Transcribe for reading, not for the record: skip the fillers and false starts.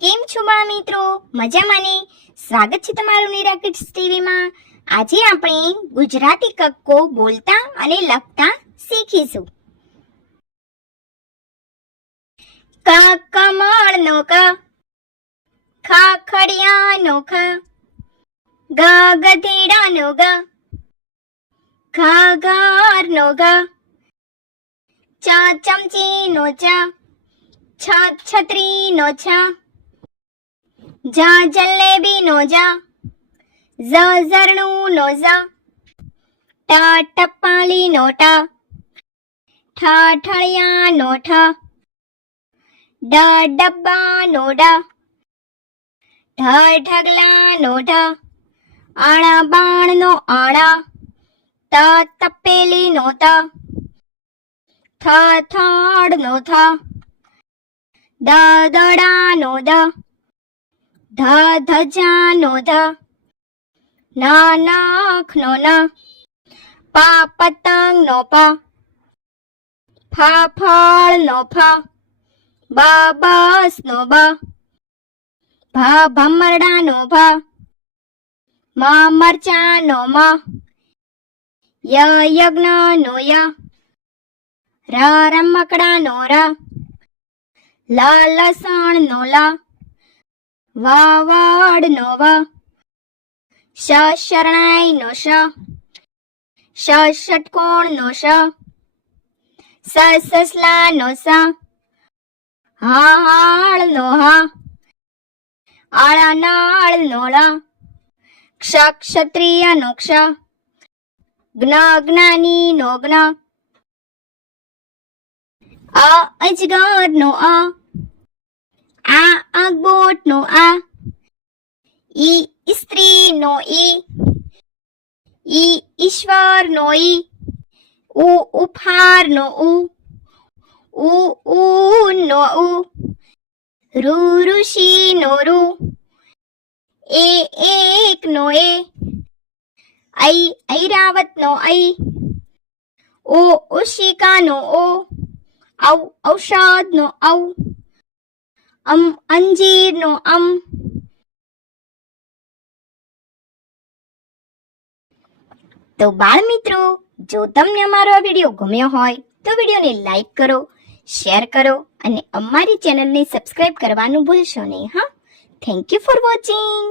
કેમ છો બાળ મિત્રો? મજામાં ને? સ્વાગત છે તમારું નીરા કિડ્સ ટીવીમાં. આજે આપણે ગુજરાતી કક્કો બોલતા અને લખતા શીખીશું. ક કમળનો ક, ખ ખડિયાનો ખ, ગ ગધેડાનો ગ, ઘ ઘરનો ઘ, ચ ચમચીનો ચ, છ છત્રીનો છ, જ જલેબીનો જ, ઝ ઝરણુંનો ઝ, ટ ટપાલીનો ટ, ઠ ઠળિયાનો ઠ, ડ ડબ્બાનો ડ, ઢ ઢગલાનો ઢ, અણ બાણનો અણ, ત તપેલીનો ત, થ થડનો થ, દ દડાનો દ, ધ ધજાનો ધ, ન નખનો ન, પ પતંગનો પ, ફ ફળનો ફ, બ બસનો બ, ભ ભમરડાનો ભ, મ મરચાનો મ, ય યજ્ઞનો ય, ર રમકડાનો ર, લ લસણનો લ, વ વડનો વ, શ શરણાઈનો શ, ષ ષટકોણનો ષ, સ સસલાનો સ, હ હળનો હ, અળ નળનો ળ, ક્ષ ક્ષત્રિયનો ક્ષ, જ્ઞ જ્ઞાનીનો જ્ઞ, અ અજગરનો અ, આ અગબોટનો આ, ઈ સ્ત્રીનો ઈ, ઈશ્વરનો ઈ, ઉપહારનો ઉ, ઊનો ઉ, ઋષિનો ઋ, એકનો એ, ઐરાવતનો ઐ, ઉશિકાનો ઓ, ઔષધનો ઔ, અંજીરનો અમ. તો બાળ મિત્રો, જો તમને અમારો આ વિડીયો ગમ્યો હોય તો વિડીયોને લાઈક કરો, શેર કરો અને અમારી ચેનલને સબસ્ક્રાઇબ કરવાનું ભૂલશો નહીં. હા, થેન્ક યુ ફોર વોચિંગ.